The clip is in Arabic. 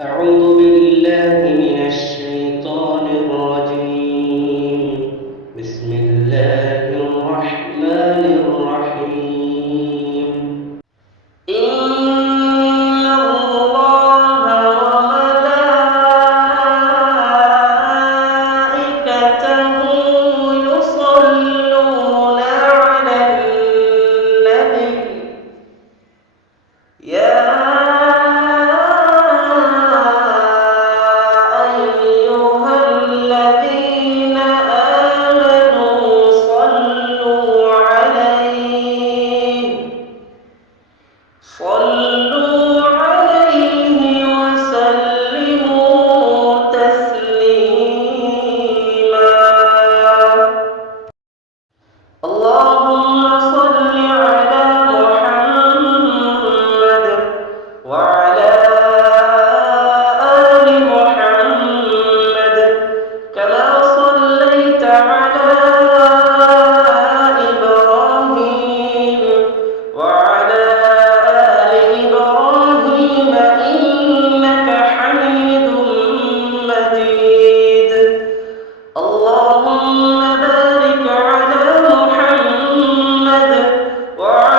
أعوذ بالله من الشيطان الرجيم. بسم الله الرحمن الرحيم. إن الله وملائكته يصلون على النبي يا صلوا عليه وسلموا تسليما. اللهم صل على محمد وعلى آل محمد كما صليت على إبراهيم وعلى إبراهيم إنك حميد مجيد. اللهم بارك على محمد وعلى